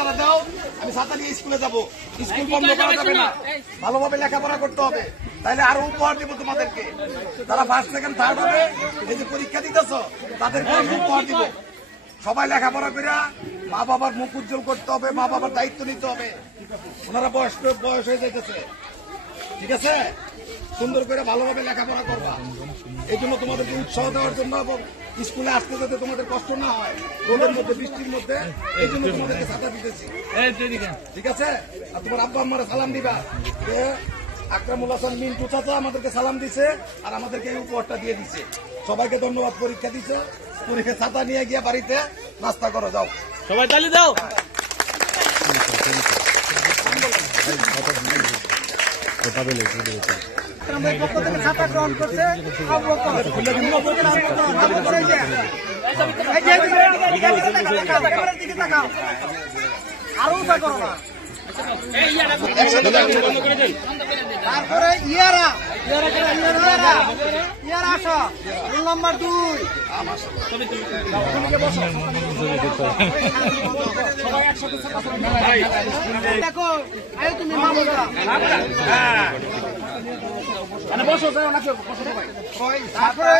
ছাতাটা দাও, আমি ছাতা নিয়ে স্কুলে যাবো। স্কুল বন্ধ করা যাবে না, ভালোভাবে লেখাপড়া করতে হবে, তাইলে আরো উপহার দিব তোমাদেরকে। যারা ফার্স্ট সেকেন্ড থার্ড হবে, এই যে পরীক্ষা দিতেছ, তাদেরকে আমি উপহার দিব। সবাই লেখাপড়া করে মা বাবার মুখ উজ্জ্বল করতে হবে, মা বাবার দায়িত্ব নিতে হবে। ওনারা বয়স হয়ে যাইতেছে, ঠিক আছে? সুন্দর করে ভালোভাবে লেখাপড়া করবা। এই জন্য তোমাদেরকে উৎসাহ দেওয়ার জন্য এবং স্কুলে আসতে যাতে তোমাদের কষ্ট না হয় রোদের মধ্যে, বৃষ্টির মধ্যে, এই জন্য তোমাদেরকে ছাতা দিতেছি, ঠিক আছে? আর তোমার আব্বা আম্মারা সালাম দিবা। আকরামুল হাসান মিন্টু চাচা আমাদেরকে সালাম দিছে আর আমাদেরকে এই উপহারটা দিয়ে দিছে। সবাইকে ধন্যবাদ। পরীক্ষা দিছে, পরীক্ষা ছাতা নিয়ে গিয়ে বাড়িতে নাস্তা করো, যাও সবাই তালি দাও। পক্ষ থেকে ছাতা গ্রহণ করছে আরো করো না। তারপরে ইয়ারা আসো, রোল নাম্বার 2। দেখো তুমি মামুরা বসো, তারপরে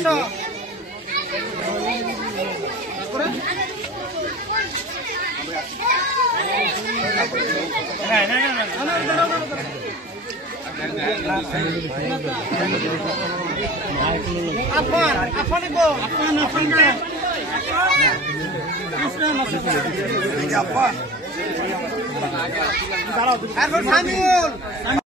আসো। আফান